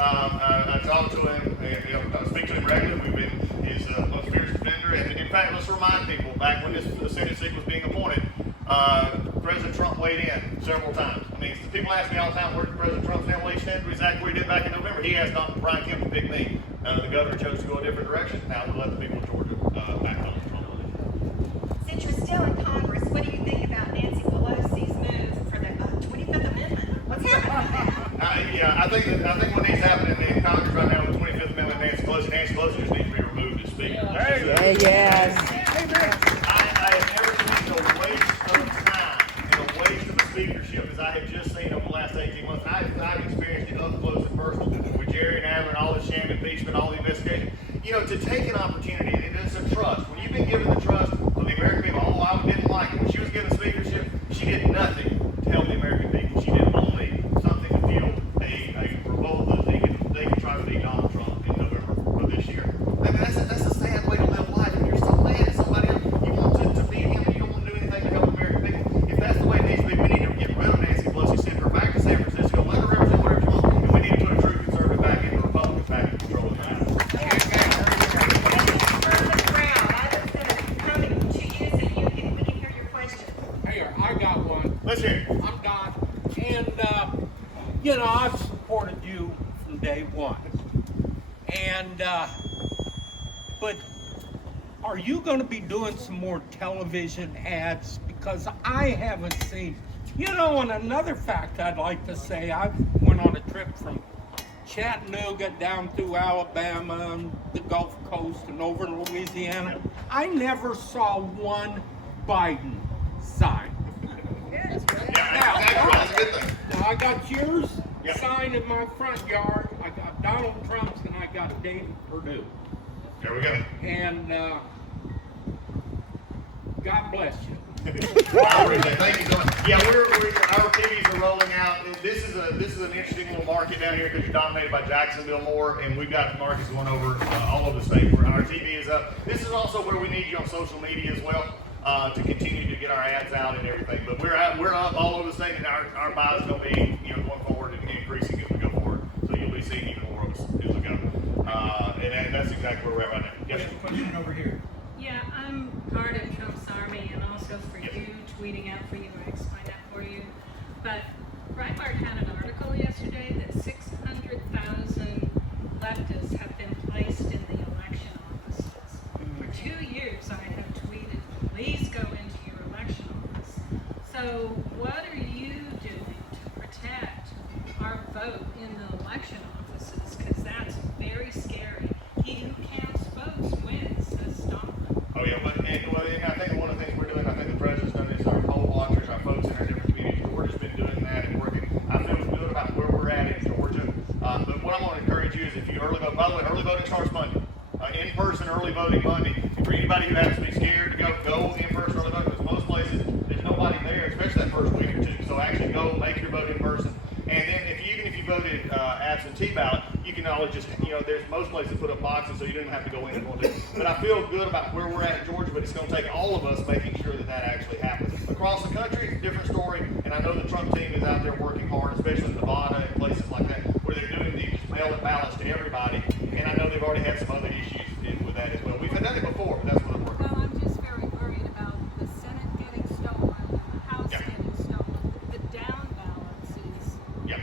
I talk to him, I speak to him regularly. We've been his most fierce defender. And in fact, let's remind people, back when the Senate seat was being appointed, President Trump weighed in several times. I mean, people ask me all the time, where did President Trump stand? Well, he stand exactly where he did back in November. He asked Brian Kemp to pick me. The governor chose to go a different direction. Now we'll let the people of Georgia back home. Since you're still in Congress, what do you think about Nancy Pelosi's move for the 25th Amendment? What's happening? Yeah, I think what needs to happen in Congress right now with the 25th Amendment, Nancy Pelosi just needs to be removed as Speaker. Yes. I have never seen a waste of time and a waste of a speakership as I have just seen over the last 18 months. I've experienced it up close and personal with Jerry and Adler and all this sham impeachment, all the investigation. You know, to take an opportunity, and it's a trust. When you've been given the trust of the American people, I didn't like it. When she was given speakership, she did nothing to help the American people. She did only something to fuel a revolt that they could try to beat Donald Trump in November of this year. I mean, that's a sad way to live life. If you're so mad at somebody else, you want to beat him and you don't want to do anything to help the American people. If that's the way it needs to be, we need to get rid of Nancy Pelosi, send her back to San Francisco, let her represent whatever she wants, and we need to put a true conservative back in, the Republicans back in control of the House. I got one. Let's hear it. I'm Don. And, I've supported you from day one. And, but are you going to be doing some more television ads? Because I haven't seen, and another fact I'd like to say, I went on a trip from Chattanooga down through Alabama and the Gulf Coast and over to Louisiana. I never saw one Biden sign. Now I got yours signed in my front yard. I got Donald Trump's and I got David Perdue. There we go. And God bless you. Thank you so much. Yeah, our TVs are rolling out. This is an interesting little market down here because you're dominated by Jacksonville more, and we've got markets going over all over the state where our TV is up. This is also where we need you on social media as well. To continue to get our ads out and everything, but we're up all over the state, and our buys going to be going forward and increasing as we go forward. So you'll be seeing even more of us as we go, and that's exactly where we're at right now. Yes, question over here. Yeah, I'm part of Trump's army, and also for you, tweeting out for you, I explained that for you. But Breitbart had an article yesterday that 600,000 leftists have been placed in the election offices. For 2 years, I have tweeted, please go into your election office. So what are you doing to protect our vote in the election offices? Because that's very scary. He who counts votes wins, says Stalin. Oh yeah, and I think one of the things we're doing, I think the president's done this, our poll watchers, our folks in our different communities, Georgia's been doing that and working. I feel good about where we're at in Georgia. But what I want to encourage you is if you early vote, by the way, early voting starts Monday. In-person early voting Monday. For anybody who has to be scared to go in-person early voting, because most places there's nobody there, especially that first week or two. So actually go make your vote in person. And then even if you voted absentee ballot, you can always just, there's most places put up boxes so you don't have to go in if you want to. But I feel good about where we're at in Georgia, but it's going to take all of us making sure that actually happens. Across the country, different story, and I know the Trump team is out there working hard, especially in Nevada and places like that, where they're doing these mail-in ballots to everybody. And I know they've already had some other issues with that as well. We've done it before, but that's what I'm working on. Well, I'm just very worried about the Senate getting stolen and the House getting stolen. The down ballots is... Yeah.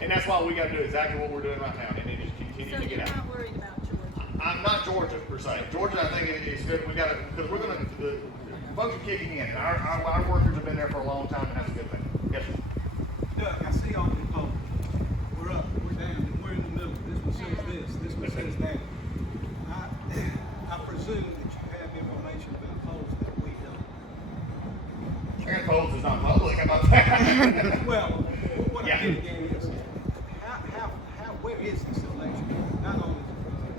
And that's why we got to do exactly what we're doing right now, and then just continue So to get you're out. not worried about Georgia? I'm not Georgia per se. Georgia, I think is good. We got to, because we're going to, the folks are kicking in, and our workers have been there for a long time, and that's a good thing. Yes, sir. Doug, I see all the polls. We're up, we're down, and we're in the middle. This one says this one says that. I presume that you have information about polls that we don't. Sharing polls is not public. How about that? Well, what Yeah. I get again is, where is this election? Not only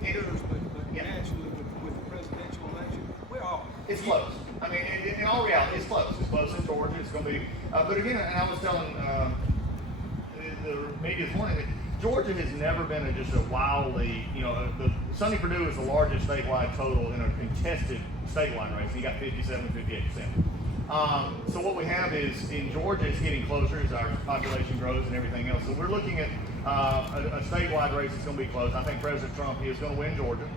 yours, but nationally with the presidential election. Where are we? It's close. I mean, in all reality, it's close. It's close in Georgia. It's going to be. But again, and I was telling the media this morning that Georgia has never been just a wildly, Sonny Perdue is the largest statewide total in a contested statewide race. He got 57, 58%. So what we have is in Georgia, it's getting closer as our population grows and everything else. So we're looking at a statewide race is going to be close. I think President Trump is going to win Georgia.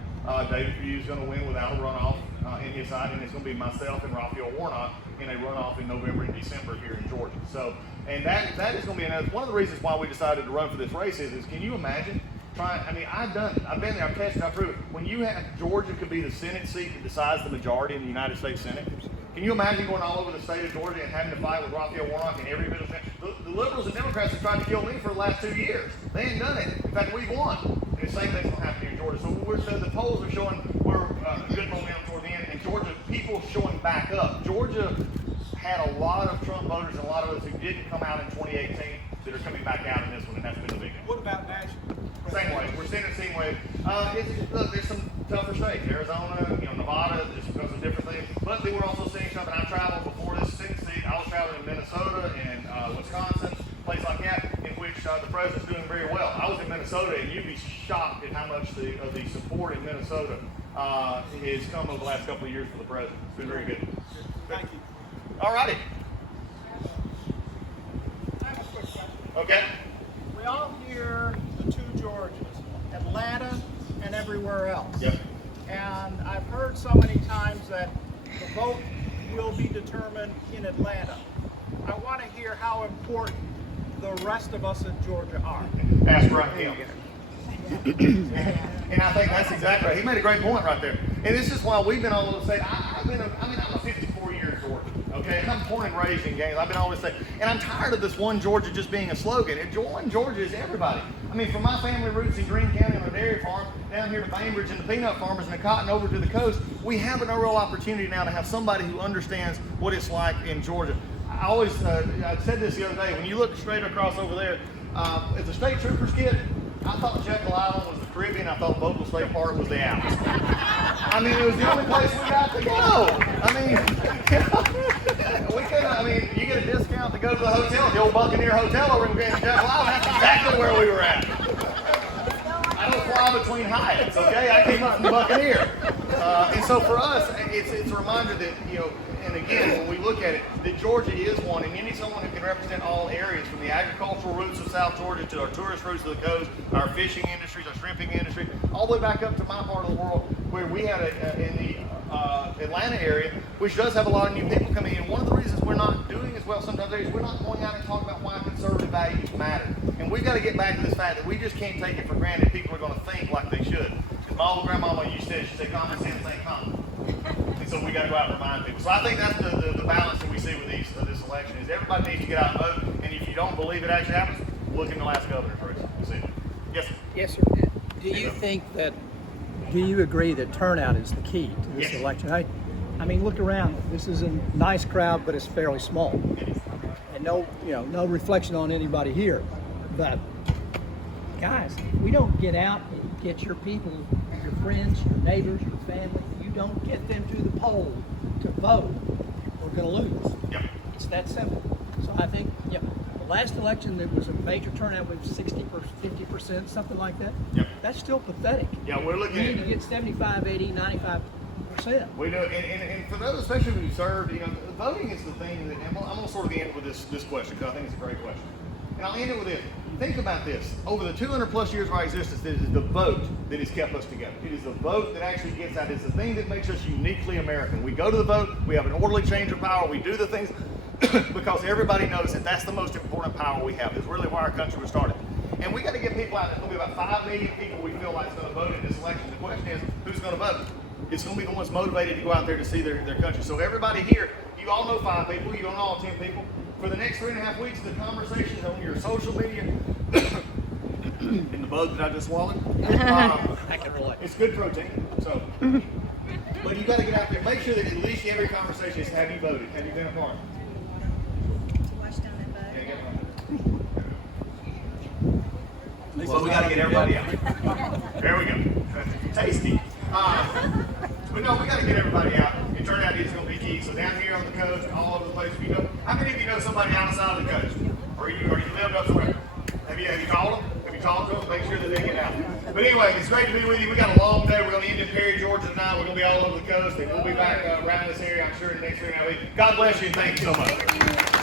David Pugh is going to win without a runoff in his side, and it's going to be myself and Raphael Warnock in a runoff in November and December here in Georgia. So, and that is going to be another one of the reasons why we decided to run for this race is can you imagine trying? I mean, I've been there, I've tested, I've proven. When you have Georgia could be the Senate seat that decides the majority in the United States Senate. Can you imagine going all over the state of Georgia and having to fight with Raphael Warnock and every bit of the liberals and Democrats have tried to kill me for the last 2 years. They ain't done it. In fact, we've won. And the same thing's going to happen here in Georgia. So the polls are showing we're good momentum toward the end, and Georgia, people showing back up. Georgia had a lot of Trump voters and a lot of us who didn't come out in 2018 that are coming back out in this one, and that's been the big one. What about national? Same way. We're seeing the same way. Look, there's some tougher states. Arizona, Nevada, just because of different things. But then we're also seeing something. I traveled before this Senate seat. I was traveling in Minnesota and Wisconsin, place like that, in which the president's doing very well. I was in Minnesota, and you'd be shocked at how much the support in Minnesota has come over the last couple of years for the president. It's been very good. Thank you. All righty. I have a quick question. Okay. We all hear the two Georgias, Atlanta and everywhere else. Yep. And I've heard so many times that the vote will be determined in Atlanta. I want to hear how important the rest of us in Georgia are. Ask right him. And I think that's exactly right. He made a great point right there. And this is why we've been all over the state. I'm a 54-year Georgia. Okay, I'm born and raised in Gainesville. I've been all over the state. And I'm tired of this one Georgia just being a slogan. And one Georgia is everybody. I mean, from my family roots in Greene County on a dairy farm, down here to Bainbridge and the peanut farmers and the cotton over to the coast, we have a real opportunity now to have somebody who understands what it's like in Georgia. I always, I said this the other day, when you look straight across over there, as a state troopers kid, I thought Jekyll Island was the Caribbean. I thought Vogel State Park was the Alps. I mean, it was the only place we got to go. I mean, we couldn't. I mean, you get a discount to go to the hotel, the old Buccaneer Hotel over in Jekyll Island. That's exactly where we were at. I don't fly between Hyatts, okay? I came up from the Buccaneer. And so for us, it's a reminder that, and again, when we look at it, that Georgia is one, and you need someone who can represent all areas, from the agricultural roots of South Georgia to our tourist roots of the coast, our fishing industries, our shrimping industry, all the way back up to my part of the world, where we had in the Atlanta area, which does have a lot of new people coming in. One of the reasons we're not doing as well sometimes is we're not going out and talking about why conservative values matter. And we've got to get back to this fact that we just can't take it for granted people are going to think like they should. And my old grandmama used to say, she said, common sense ain't common. And so we got to go out and remind people. So I think that's the balance that we see with this election is everybody needs to get out and vote. And if you don't believe it actually happens, look in the last governor's race. We'll see it. Yes, sir. Yes, sir. Do you agree that turnout is the key to this Yes. election? I mean, look around. This is a nice crowd, but it's fairly small. And no reflection on anybody here. But guys, if we don't get out and get your people, your friends, your neighbors, your family, you don't get them to the poll to vote, we're going to lose. Yep. It's that simple. So I think, the last election there was a major turnout with 60%, 50%, something like that. Yep. That's still pathetic. Yeah, we're looking We need at to get 75, 80, 95%. We do, and for those, especially when you serve, voting is the thing that, and I'm going to sort of end with this question because I think it's a great question. And I'll end it with this. Think about this. Over the 200 plus years of our existence, it is the vote that has kept us together. It is the vote that actually gets out. It's the thing that makes us uniquely American. We go to the vote, we have an orderly change of power, we do the things because everybody knows that that's the most important power we have. It's really why our country was started. And we got to get people out. There's going to be about 5 million people we feel like is going to vote in this election. The question is, who's going to vote? It's going to be the ones motivated to go out there to see their country. So everybody here, you all know 5 people, you don't know all 10 people. For the next 3.5 weeks, the conversations on your social media, in the bug that I just swallowed, I can relate. it's good protein. So, but you got to get out there. Make sure that at least every conversation is, have you voted? Have you been a part? Wash down that bug. Yeah, get one. Well, we got to get everybody out. There we go. Tasty. But no, we got to get everybody out. And turnout is going to be key. So down here on the coast, all over the place, how many of you know somebody outside of the coast? Or you lived up somewhere? Have you called them? Have you talked to them? Make sure that they get out. But anyway, it's great to be with you. We got a long day. We're going to end in Perry, Georgia tonight. We're going to be all over the coast. And we'll be back around this area, I'm sure, in the next 3.5 weeks. God bless you and thank you so much.